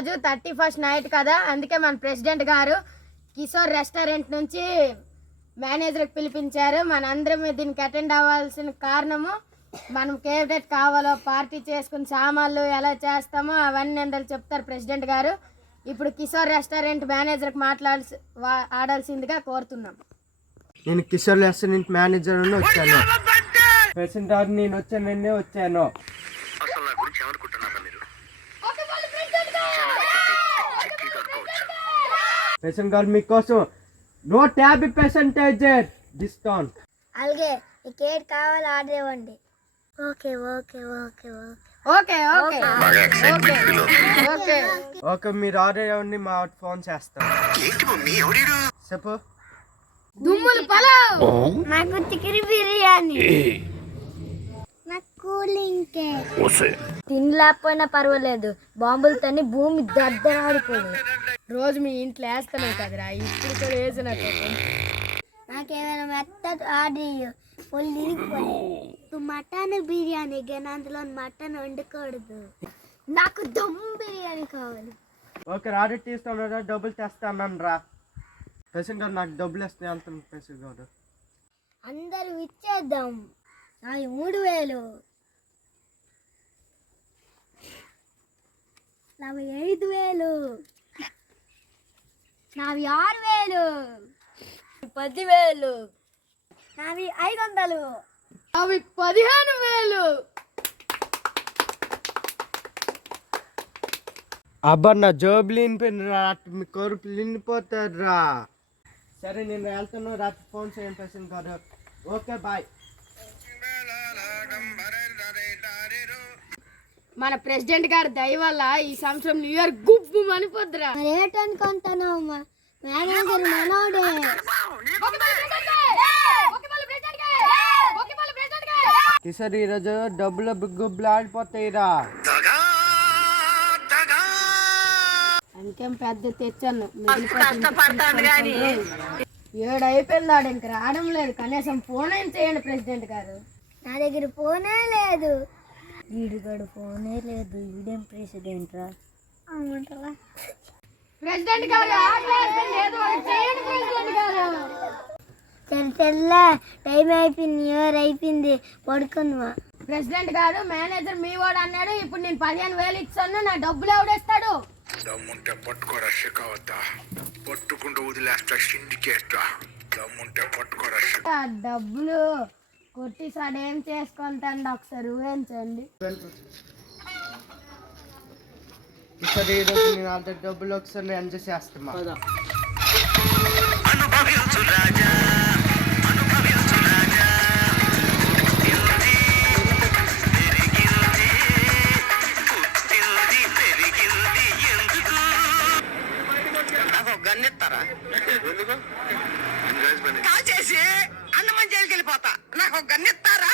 ఈరోజు 31st night కదా, అందుకే మన ప్రెసిడెంట్ గారు కిషోర్ రెస్టారెంట్ నుంచి మేనేజర్కి పిలిపించారు. మనందరం దీనికి అటెండ్ అవ్వాల్సిన కారణము మనం కేవడెట్ కావాలో పార్టీ చేసుకుని సామాన్లు ఎలా చేస్తామో అవన్నీ అందరూ చెప్తారు ప్రెసిడెంట్ గారు. ఇప్పుడు కిషోర్ రెస్టారెంట్ మేనేజర్కి ఆడాల్సిందిగా కోరుతున్నాం. నేను కిషోర్ రెస్టారెంట్ మేనేజర్ వచ్చాను. ప్రెసిడెంట్ గారు నేను వచ్చాను. ప్రెసిడెంట్ గారు మీకోసం 150% డిస్కౌంట్. అలాగే ఈ కేక్ కావాలి, ఆర్డర్ ఇవ్వండి. Okay okay okay okay okay okay okay మీరు ఆర్డర్ ఇవ్వండి, మా ఫోన్ చేస్తాం. చెప్పు. దుమ్ములు పలావ్, నాకు చికెన్ బిర్యానీ, నాకు కూలింగ్ కేక్. తినలేకపోయినా పర్వాలేదు, బాంబులతోని భూమి దద్దరాడిపోదు. రోజు మీ ఇంట్లో వేస్తున్నావు కదరా, ఇప్పుడు కూడా వేసినట్టు. నాకేమైనా మెత్తటి ఆర్డర్ మటన్ బిర్యానీ, కానీ అందులో మటన్ వండుకూడదు. నాకు దమ్ బిర్యానీ కావాలి. ఓకే ఆర్డర్ తీస్తాను, డబ్బులు తెస్తాను రా. ప్రెసిడెంట్ గారు నాకు డబ్బులు వస్తాయి అంత. ప్రెసిడెంట్ గారు అందరూ ఇచ్చేద్దాం. నావి 3000, నావి 5000, నావి 6000, 10,000, నావి 500, అవి 15,000. అబ్బా నా జోబులు వినిపోయినరా, మీ కొరుపులు వినిపోతారా. సరే నేను వెళ్తాను, రాత్రి ఫోన్ చేయండి ప్రెసిడెంట్ గారు. Okay bye. మన ప్రెసిడెంట్ గారి దయ వల్ల ఈ సంవత్సరం న్యూ ఇయర్ గుప్పు మనిపోద్దురా. రేటనుకుంటాను మేనేజర్ మనోడే. కిషోర్ ఈరోజు డబ్బులు గుబ్బులు ఆడిపోతాయిరా. ఇంకేం పెద్ద తెచ్చాను, 7 అయిపోయింది. ఆడు ఇంక రావడం లేదు, కనీసం ఫోన్ అయినా చేయండి ప్రెసిడెంట్ గారు. నా దగ్గర ఫోనే లేదు. వీడిగాడు ఫోనే లేదు, వీడేం ప్రెసిడెంట్ రా. ప్రెసిడెంట్ గారు చేయండి ప్రెసిడెంట్ గారు. తెల్ల టైం అయిపోయింది, న్యూ ఇయర్ అయిపోయింది, పడుకుందామా. ప్రెసిడెంట్ గారు మేనేజర్ మీ వాడు అన్నాడు, ఇప్పుడు నేను 15,000 ఇచ్చాను, నా డబ్బులు ఎవడేస్తాడు? దమ్ముంటే పట్టుకోరా షికావద్దా, పట్టుకుంటూ వదిలేస్తా సిండికేస్తా. దమ్ముంటే పట్టుకోరా. డబ్బులు కొట్టిసాడు ఏం చేసుకుంటాండి, ఒకసారి ఊహించండి. కిషోర్ ఈరోజు నేను అంత డబ్బులు ఒకసారి ఎంజాయ్ చేస్తామా. గన్నెత్తారా కాల్ చేసి అన్నమని జైలుకి వెళ్ళిపోతా, నాకు గన్నెత్తారా?